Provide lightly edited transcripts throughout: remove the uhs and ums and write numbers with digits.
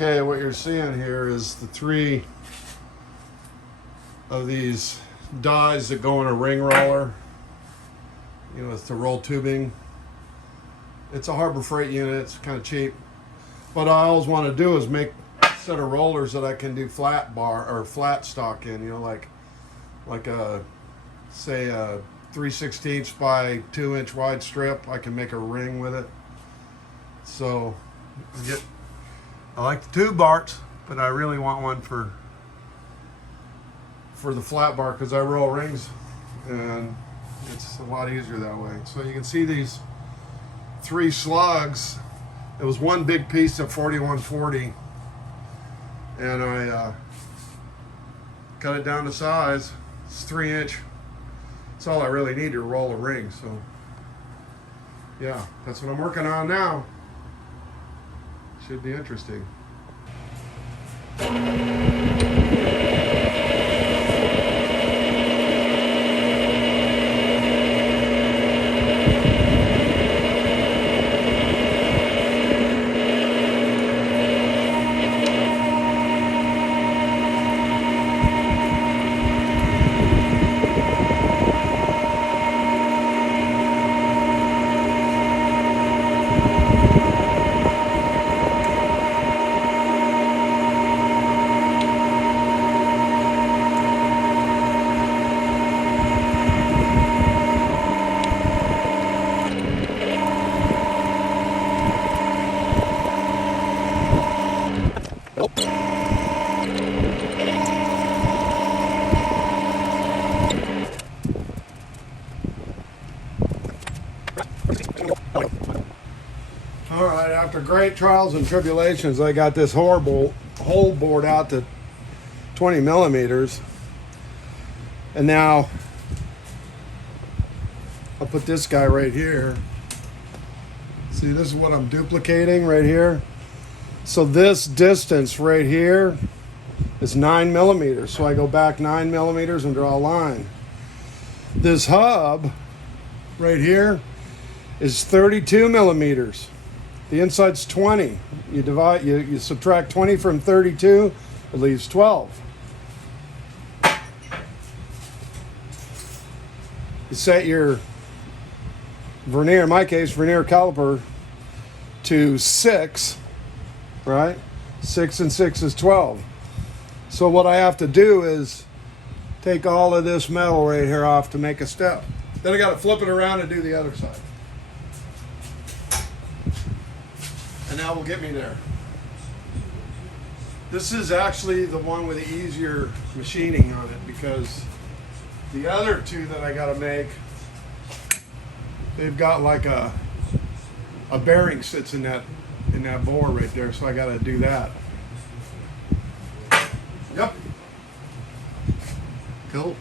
Okay, what you're seeing here is the 3 of these dies that go in a ring roller. You know, it's the roll tubing. It's a Harbor Freight unit. It's kind of cheap. What I always want to do is make a set of rollers that I can do flat bar or flat stock in. You know, like a say a 3/16 by 2-inch wide strip. I can make a ring with it. So I like the tube barks, but I really want one for the flat bar because I roll rings and it's a lot easier that way. So you can see these 3 slugs. It was one big piece of 4140 and I cut it down to size. It's 3-inch. That's all I really need to roll a ring. So yeah, that's what I'm working on now. Should be interesting. All right, after great trials and tribulations, I got this horrible hole bored out to 20 millimeters. And now I'll put this guy right here. See, this is what I'm duplicating right here. So this distance right here is 9 millimeters. So I go back 9 millimeters and draw a line. This hub right here is 32 millimeters. The inside's 20. You subtract 20 from 32, it leaves 12. You set your vernier, in my case, vernier caliper to 6, right? 6 and 6 is 12. So what I have to do is take all of this metal right here off to make a step. Then I got to flip it around and do the other side. And that will get me there. This is actually the one with the easier machining on it because the other 2 that I got to make, they've got like a bearing sits in that bore right there, so I got to do that. Yep. Cool.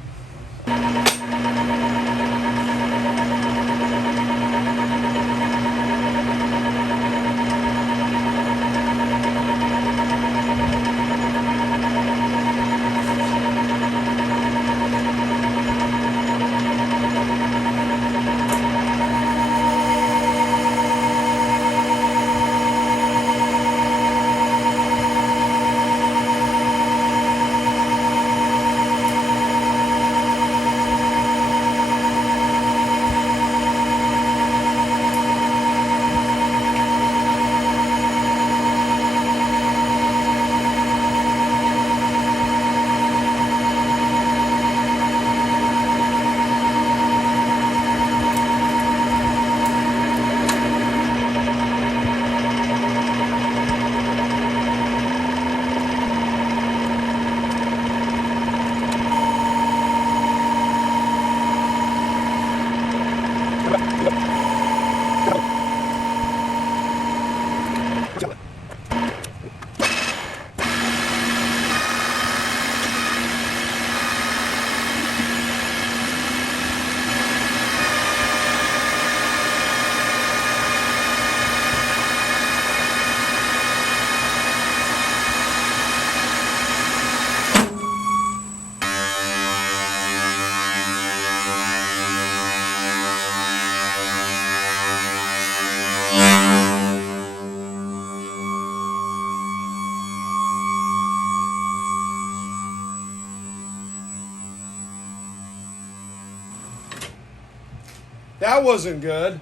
That wasn't good.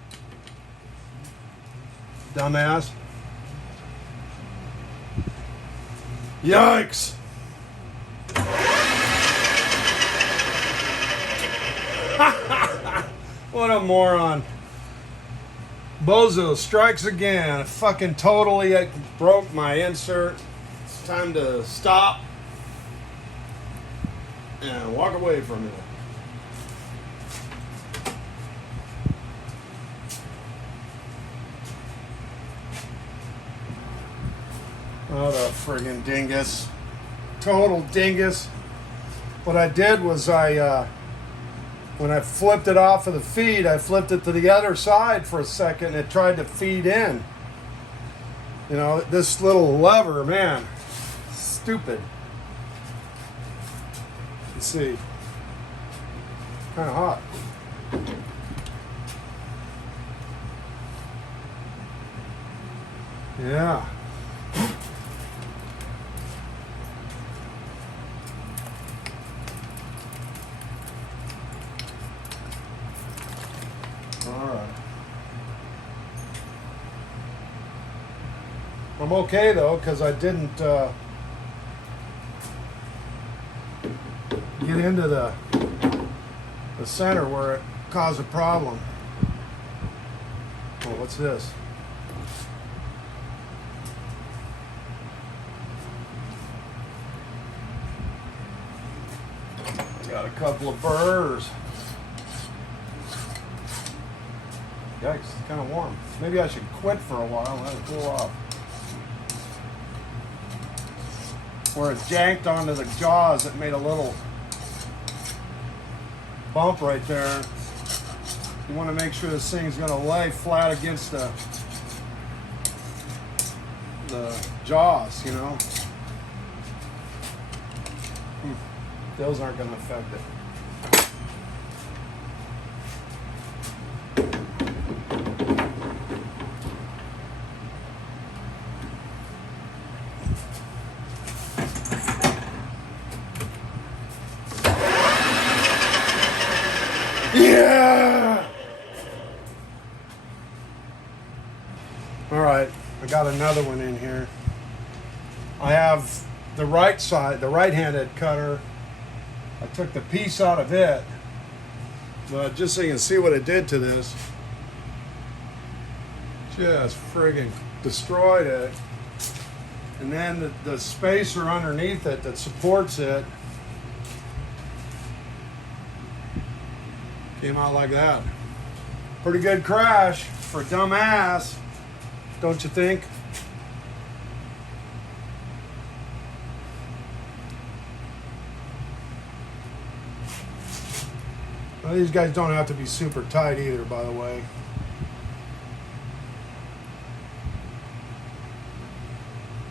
Dumbass. Yikes. What a moron. Bozo strikes again. Fucking totally broke my insert. It's time to stop and walk away from it. What a friggin' dingus. Total dingus. What I did was when I flipped it off of the feed, I flipped it to the other side for a second and it tried to feed in. You know, this little lever, man, stupid. Let's see. Kind of hot. Yeah. I'm okay though, because I didn't get into the center where it caused a problem. Oh, what's this? Got a couple of burrs. Yikes, it's kind of warm. Maybe I should quit for a while and let it cool off. Where it janked onto the jaws, it made a little bump right there. You want to make sure this thing's going to lay flat against the jaws, you know. Those aren't going to affect it. Yeah! All right, I got another one in here. I have the right side, the right-handed cutter. I took the piece out of it, but just so you can see what it did to this, just friggin' destroyed it. And then the spacer underneath it that supports it came out like that. Pretty good crash for a dumbass, don't you think? Well, these guys don't have to be super tight either, by the way.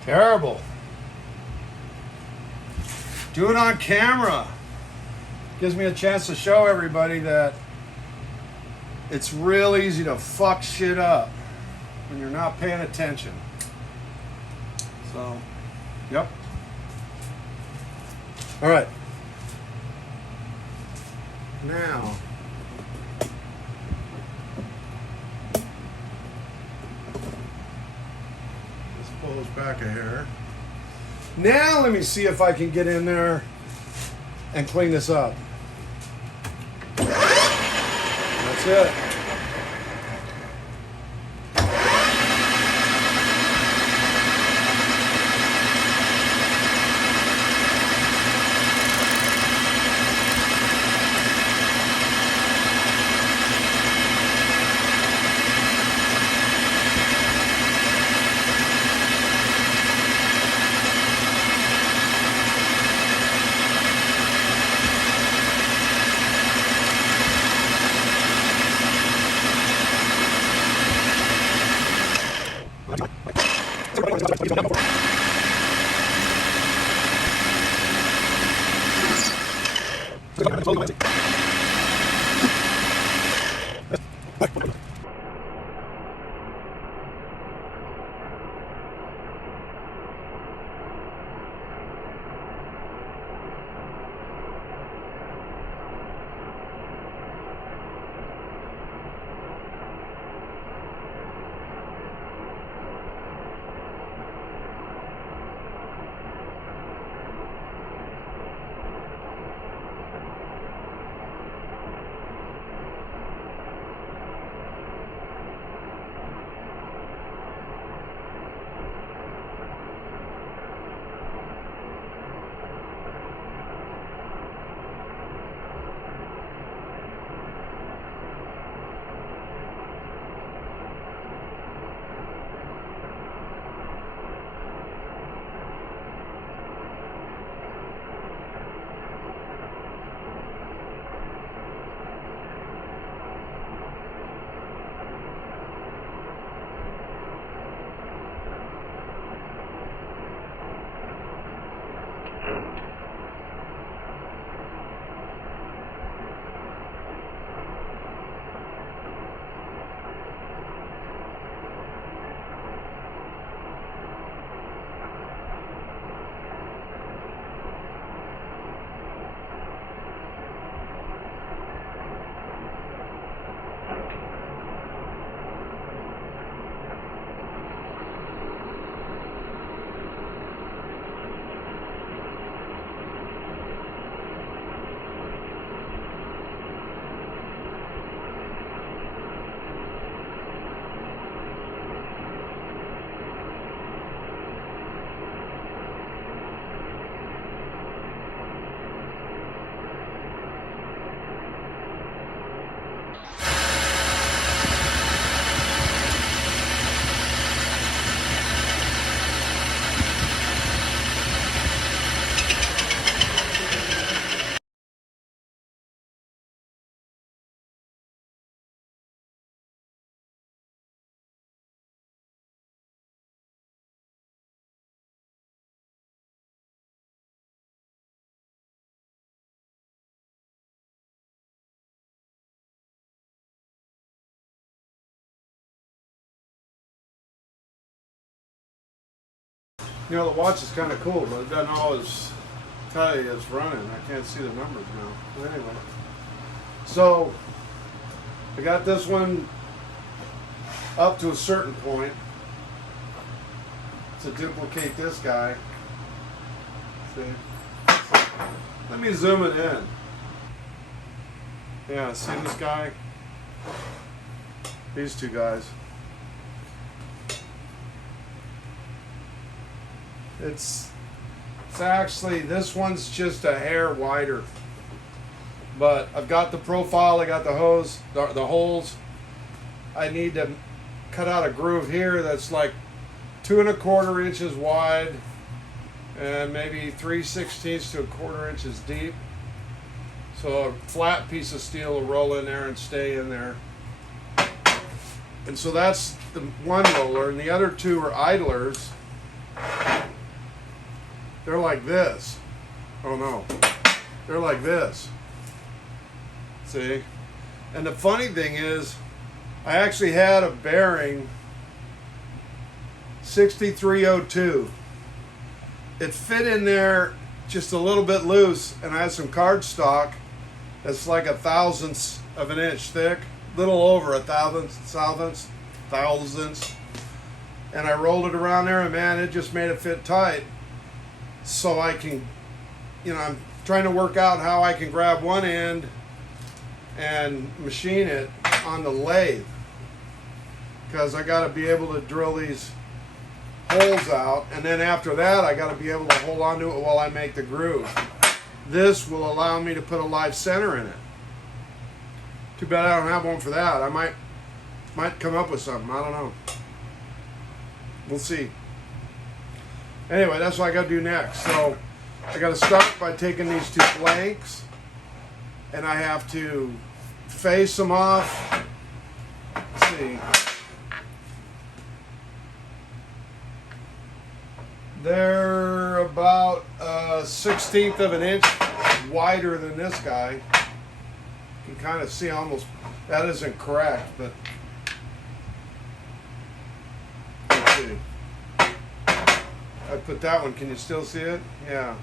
Terrible. Do it on camera. Gives me a chance to show everybody that it's real easy to fuck shit up when you're not paying attention. So, yep. All right. Now, let's pull this back a hair. Now let me see if I can get in there and clean this up. That's it. You know, the watch is kind of cool, but it doesn't always tell you it's running. I can't see the numbers now. But anyway, so I got this one up to a certain point to duplicate this guy. See? Let me zoom it in. Yeah, see this guy? These two guys. It's actually, this one's just a hair wider. But I've got the profile, I got the hose, the holes. I need to cut out a groove here that's like 2 1/4 inches wide and maybe 3/16 to 1/4 inches deep. So a flat piece of steel will roll in there and stay in there. And so that's the one roller, and the other two are idlers. They're like this. Oh no. They're like this. See? And the funny thing is, I actually had a bearing 6302. It fit in there just a little bit loose, and I had some cardstock that's like 1/1000th of an inch thick, little over 1/1000th, and I rolled it around there, and man, it just made it fit tight. So I can, I'm trying to work out how I can grab one end and machine it on the lathe, because I got to be able to drill these holes out, and then after that I got to be able to hold on to it while I make the groove. This will allow me to put a live center in it. Too bad I don't have one for that. I might come up with something. I don't know. We'll see. Anyway, that's what I got to do next. So I got to start by taking these two blanks, and I have to face them off. Let's see. They're about 1/16 of an inch wider than this guy. You can kind of see almost, that isn't correct, but let's see. I put that one, can you still see it? Yeah.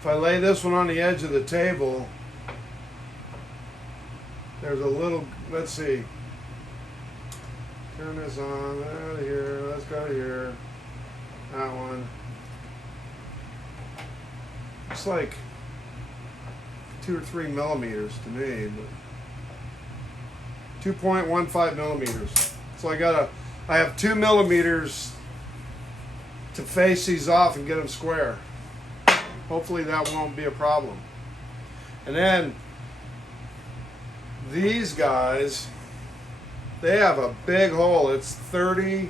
If I lay this one on the edge of the table, there's a little, let's see. Turn this on, out of here, let's go here. That one. It's like 2 or 3 millimeters to me, but 2.15 millimeters. So I have 2 millimeters to face these off and get them square. Hopefully that won't be a problem. And then these guys, they have a big hole. It's 30,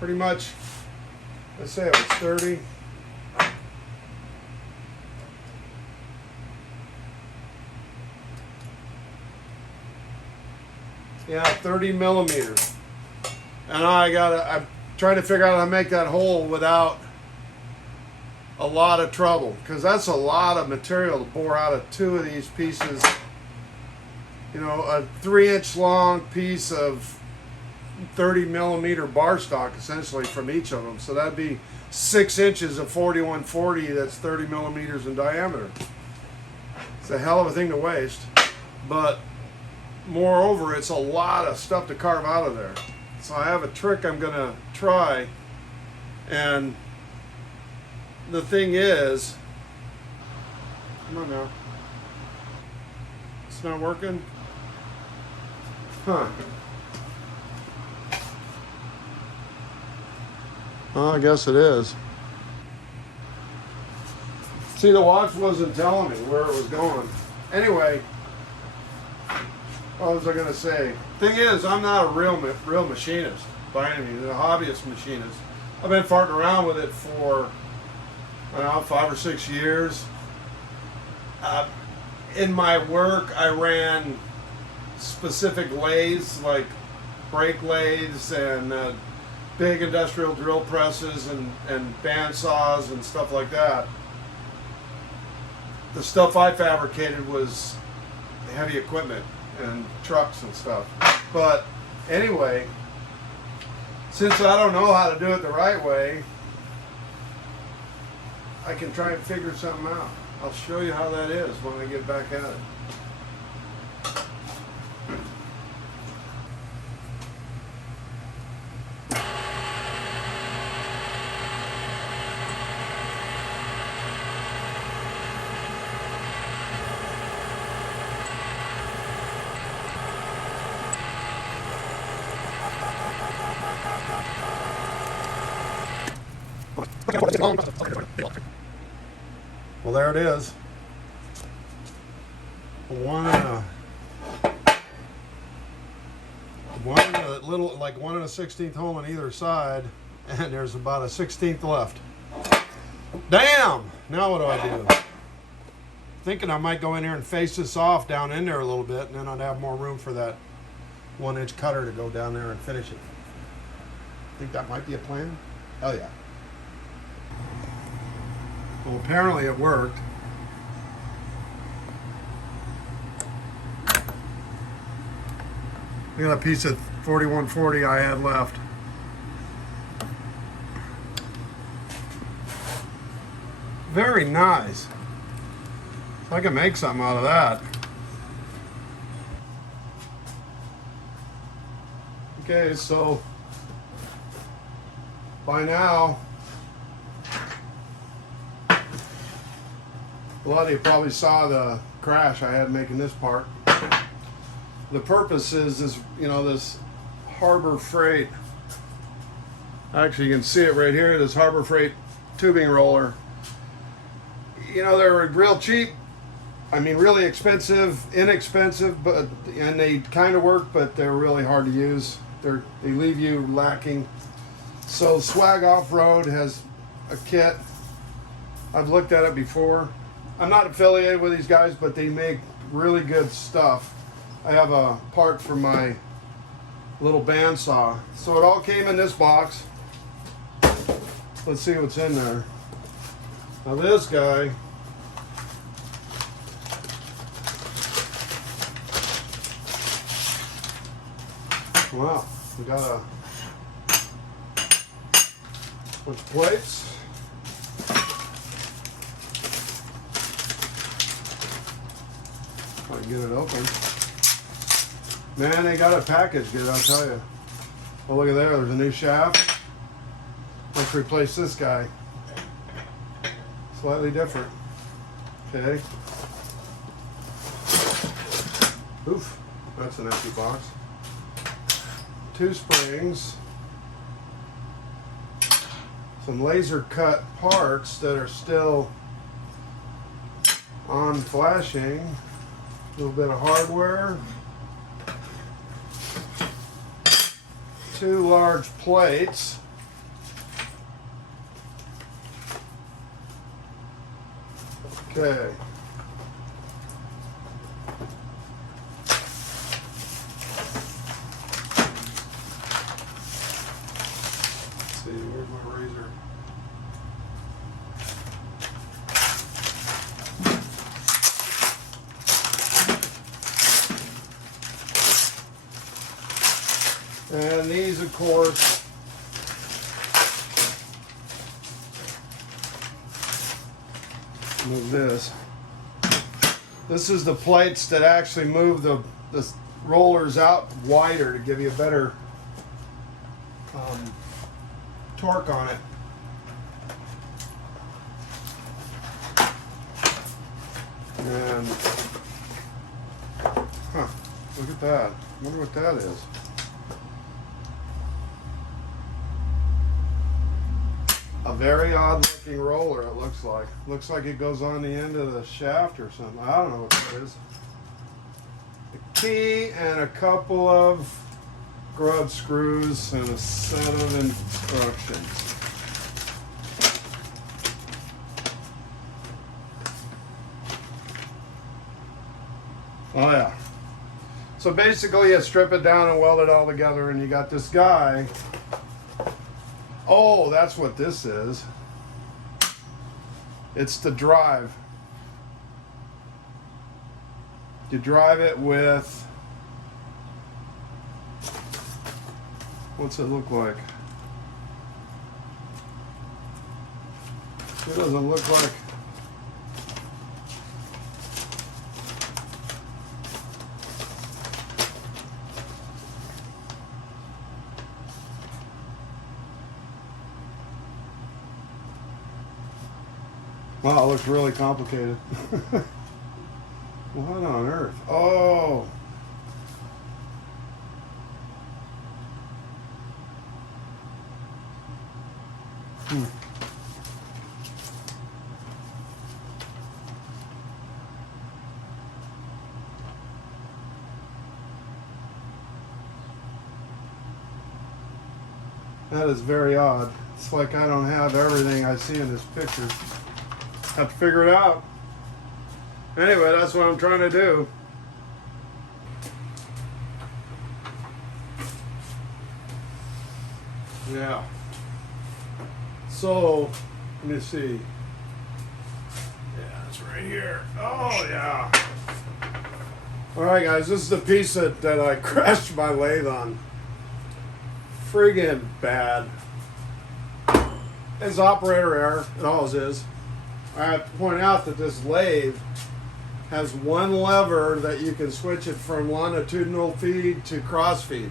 pretty much. Let's say it was 30. Yeah, 30 millimeters. And I'm trying to figure out how to make that hole without a lot of trouble, because that's a lot of material to bore out of 2 of these pieces. A 3-inch long piece of 30 millimeter bar stock essentially from each of them. So that'd be 6 inches of 4140. That's 30 millimeters in diameter. It's a hell of a thing to waste, but moreover, it's a lot of stuff to carve out of there. So I have a trick I'm gonna try, and the thing is, come on now, it's not working? Huh. Well, I guess it is. See, the watch wasn't telling me where it was going. Anyway, what was I going to say? Thing is, I'm not a real machinist by any means, a hobbyist machinist. I've been farting around with it for, 5 or 6 years. In my work, I ran specific lathes, like brake lathes and big industrial drill presses and band saws and stuff like that. The stuff I fabricated was heavy equipment and trucks and stuff. But anyway, since I don't know how to do it the right way, I can try and figure something out. I'll show you how that is when I get back at it. Well, there it is. One and a little, like 1 1/16 hole on either side, and there's about a 1/16 left. Damn! Now what do I do? Thinking I might go in here and face this off down in there a little bit, and then I'd have more room for that 1-inch cutter to go down there and finish it. Think that might be a plan? Hell yeah. Well, apparently it worked. I got a piece of 4140 I had left. Very nice. I can make something out of that. Okay, so by now, a lot of you probably saw the crash I had making this part. The purpose is you know, this Harbor Freight. Actually, you can see it right here. This Harbor Freight tubing roller. You know, they're real cheap. I mean, really expensive, inexpensive, and they kind of work, but they're really hard to use. They leave you lacking. So Swag Off-Road has a kit. I've looked at it before. I'm not affiliated with these guys, but they make really good stuff. I have a part for my little bandsaw. So it all came in this box. Let's see what's in there. Now this guy, wow, we got a bunch of plates. Try to get it open. Man, they got a package good, I'll tell you. Oh, look at there, there's a new shaft. Let's replace this guy. Slightly different. Okay. Oof, that's an empty box. 2 springs. Some laser cut parts that are still on flashing. A little bit of hardware. 2 large plates. Okay. Let's see, where's my razor? And these, of course, move this. This is the plates that actually move the rollers out wider to give you a better torque on it. And look at that. I wonder what that is. A very odd looking roller, it looks like. Looks like it goes on the end of the shaft or something. I don't know what that is. A key and a couple of grub screws and a set of instructions. Oh yeah. So basically you strip it down and weld it all together, and you got this guy. Oh, that's what this is. It's the drive. You drive it with, what's it look like? It doesn't look like. Wow, it looks really complicated. What on earth? Oh. That is very odd. It's like I don't have everything I see in this picture. Have to figure it out. Anyway, that's what I'm trying to do. Yeah. So, let me see. Yeah, it's right here. Oh, yeah. All right, guys, this is the piece that I crashed my lathe on. Friggin' bad. It's operator error. It always is. I have to point out that this lathe has one lever that you can switch it from longitudinal feed to cross feed.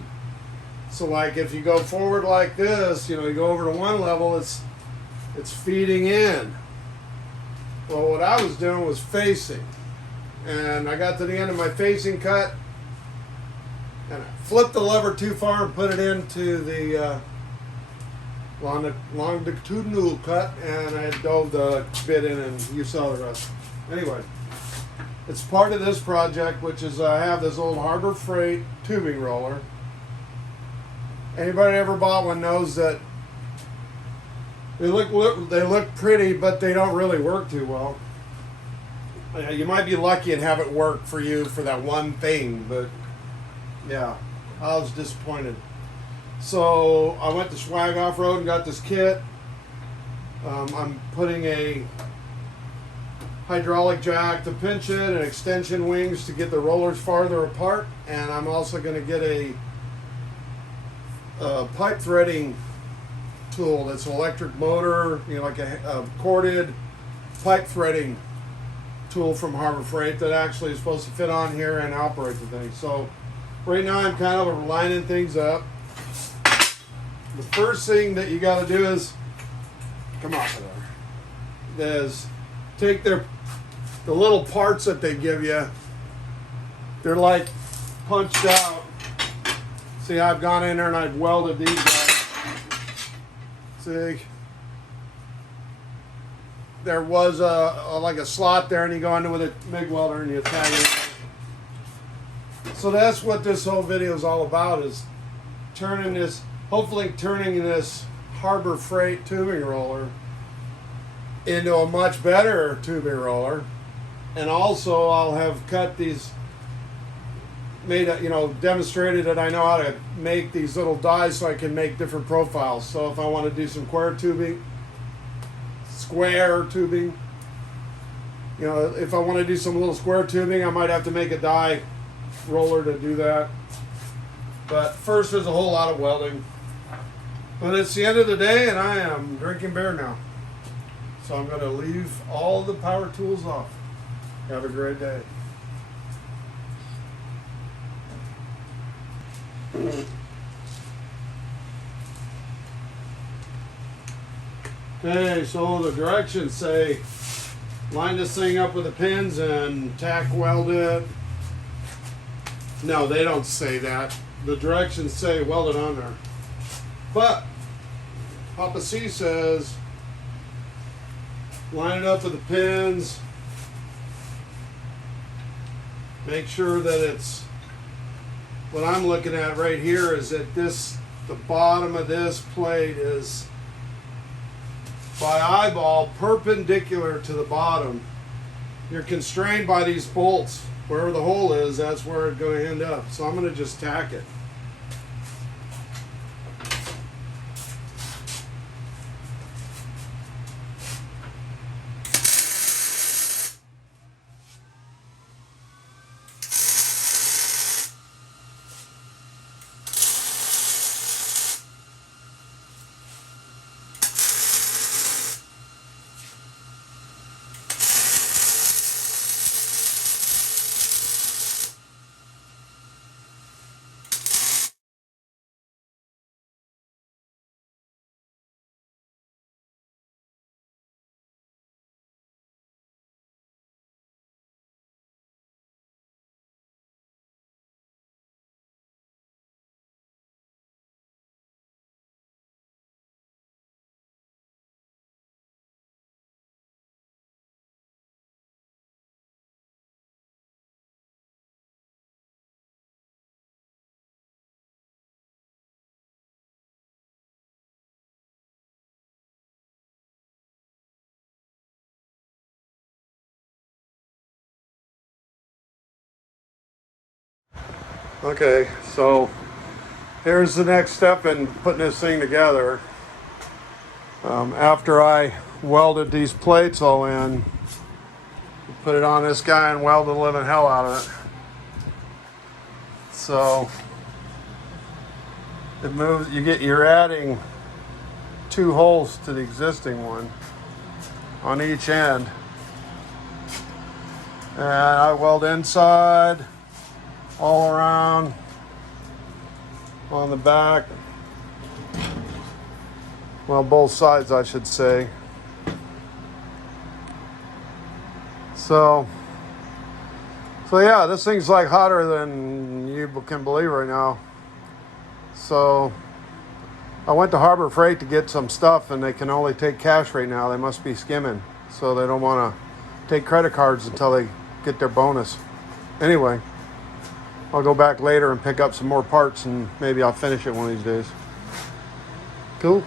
So like if you go forward like this, you go over to one level, it's feeding in. Well, what I was doing was facing. And I got to the end of my facing cut and I flipped the lever too far and put it into the longitudinal cut, and I dove the bit in, and you saw the rest. Anyway, it's part of this project, which is I have this old Harbor Freight tubing roller. Anybody ever bought one knows that they look pretty, but they don't really work too well. You might be lucky and have it work for you for that one thing, but yeah, I was disappointed. So I went to Swag Off-Road and got this kit. I'm putting a hydraulic jack to pinch it and extension wings to get the rollers farther apart, and I'm also going to get a pipe threading tool that's an electric motor, like a corded pipe threading tool from Harbor Freight that actually is supposed to fit on here and operate the thing. So right now I'm kind of lining things up. The first thing that you got to do is come off of there. Is take the little parts that they give you. They're like punched out. See, I've gone in there and I've welded these guys. See, there was like a slot there, and you go into with a MIG welder and you tag it. So that's what this whole video is all about: is hopefully turning this Harbor Freight tubing roller into a much better tubing roller. And also I'll have cut these, demonstrated that I know how to make these little dies so I can make different profiles. So if I want to do some square tubing, if I want to do some little square tubing, I might have to make a die roller to do that. But first, there's a whole lot of welding. But it's the end of the day, and I am drinking beer now. So I'm going to leave all the power tools off. Have a great day. Okay, so the directions say line this thing up with the pins and tack weld it. No, they don't say that. The directions say weld it on there. But Papa C says line it up with the pins. Make sure that it's, what I'm looking at right here is that the bottom of this plate is by eyeball perpendicular to the bottom. You're constrained by these bolts. Wherever the hole is, that's where it's going to end up. So I'm going to just tack it. Okay, so here's the next step in putting this thing together. After I welded these plates all in, put it on this guy and weld the living hell out of it. So it moves. You're adding 2 holes to the existing one on each end, and I weld inside, all around, on the back. Well, both sides, I should say. So yeah, this thing's like hotter than you can believe right now. So I went to Harbor Freight to get some stuff, and they can only take cash right now. They must be skimming, so they don't want to take credit cards until they get their bonus. Anyway, I'll go back later and pick up some more parts, and maybe I'll finish it one of these days. Cool.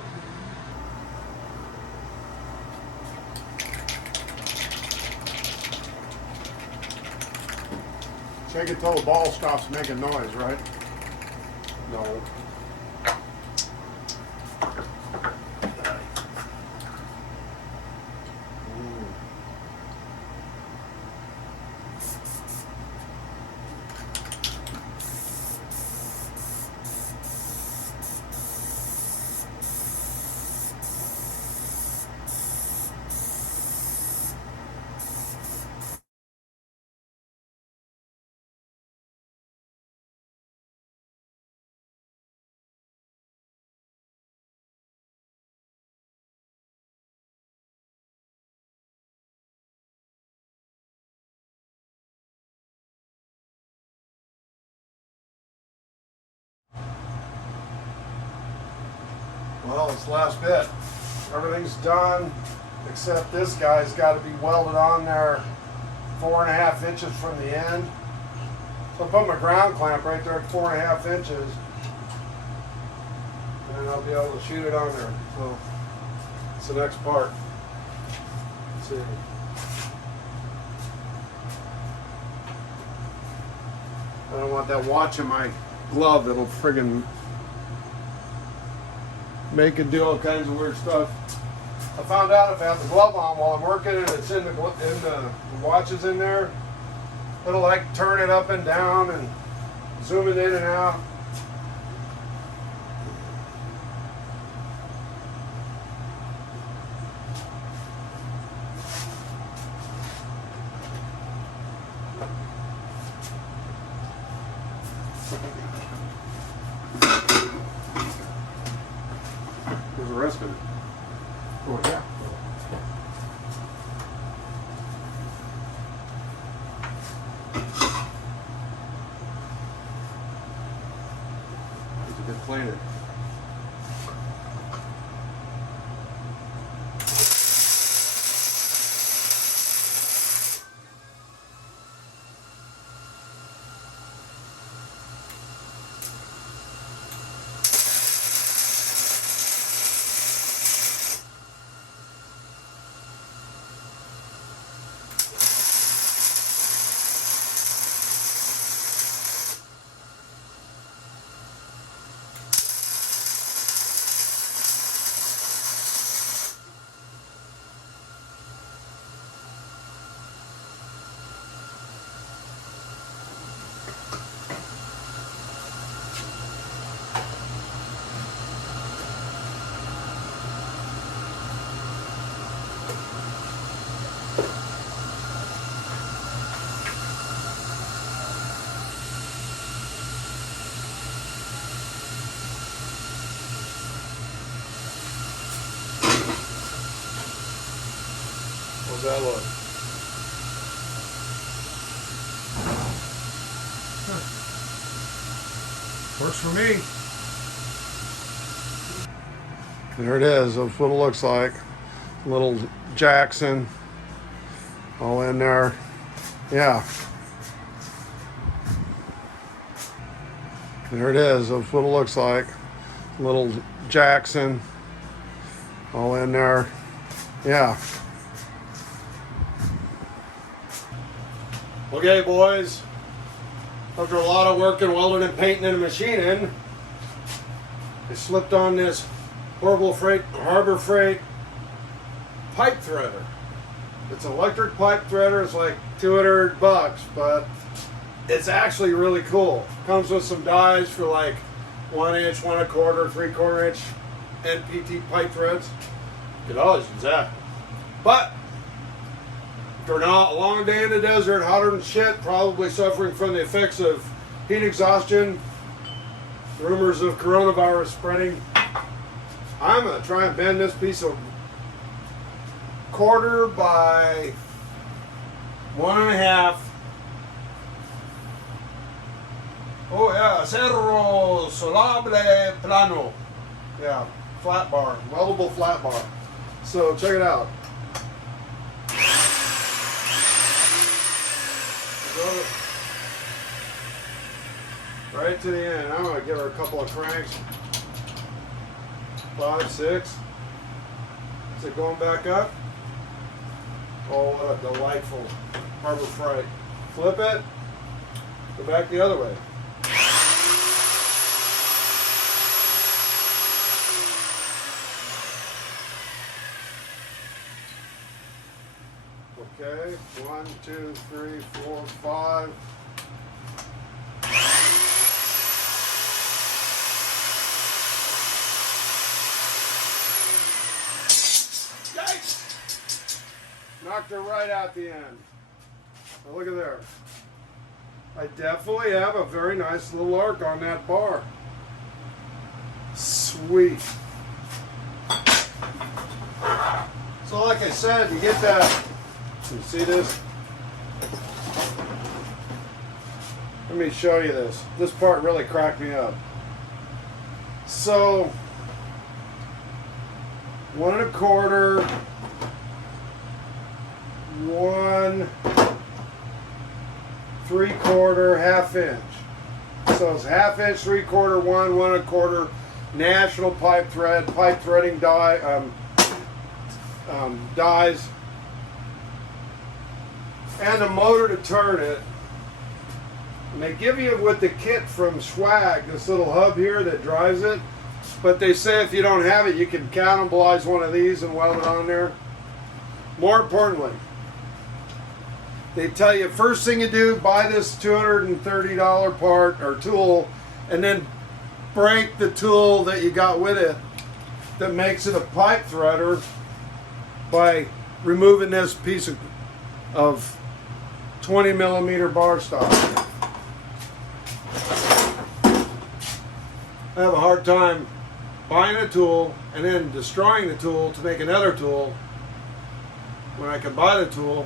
Shake it till the ball stops making noise, right? No. Well, it's the last bit. Everything's done, except this guy's got to be welded on there 4.5 inches from the end. So I put my ground clamp right there at 4.5 inches, and then I'll be able to shoot it on there. So it's the next part. Let's see. I don't want that watch in my glove. It'll friggin' make it do all kinds of weird stuff. I found out if I have the glove on while I'm working and it's in the watch is in there, it'll like turn it up and down and zoom it in and out. Where's the rest of it? Oh, yeah. It's a bit plated. How's that look? Works for me. There it is. That's what it looks like. Little Jackson all in there. Yeah. There it is. That's what it looks like. Little Jackson all in there. Yeah. Okay, boys. After a lot of work and welding and painting and machining, I slipped on this Harbor Freight pipe threader. It's an electric pipe threader. It's like $200, but it's actually really cool. Comes with some dies for like 1 inch, 1 1/4, 3/4 inch NPT pipe threads. You could always use that. But after a long day in the desert, hotter than shit, probably suffering from the effects of heat exhaustion, rumors of coronavirus spreading, I'm gonna try and bend this piece of 1/4 by 1.5. Oh yeah, Cerro Solable Plano. Yeah, flat bar, weldable flat bar. So check it out. Right to the end. I'm gonna give her a couple of cranks. 5, 6. Is it going back up? Oh, what a delightful Harbor Freight. Flip it. Go back the other way. Okay, 1, 2, 3, 4, 5. Yikes! Knocked her right out the end. Now look at there. I definitely have a very nice little arc on that bar. Sweet. So like I said, you get that. You see this? Let me show you this. This part really cracked me up. So 1 1/4, 1 3/4, 1/2 inch. So it's 1/2 inch, 3/4, 1 1/4 national pipe threading die, dies, and a motor to turn it. And they give you with the kit from Swag this little hub here that drives it, but they say if you don't have it, you can cannibalize one of these and weld it on there. More importantly, they tell you first thing you do, buy this $230 part or tool, and then break the tool that you got with it that makes it a pipe threader by removing this piece of 20 millimeter bar stock. I have a hard time buying a tool and then destroying the tool to make another tool when I can buy the tool,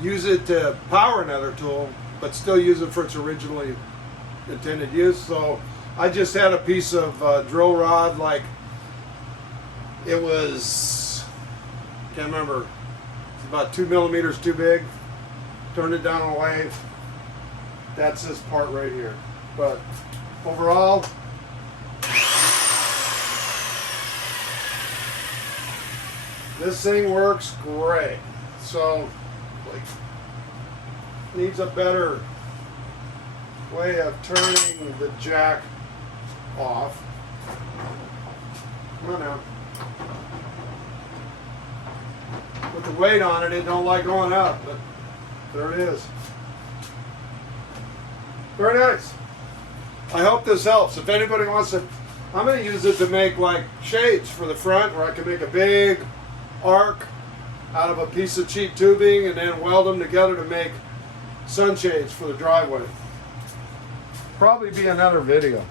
use it to power another tool, but still use it for its originally intended use. So I just had a piece of drill rod, like it was, can't remember, it's about 2 millimeters too big. Turned it down on a lathe. That's this part right here. But overall, this thing works great. So, like, needs a better way of turning the jack off. Come on now. With the weight on it, it don't like going up, but there it is. Very nice. I hope this helps. If anybody wants to, I'm going to use it to make like shades for the front, where I can make a big arc out of a piece of cheap tubing and then weld them together to make sunshades for the driveway. Probably be another video.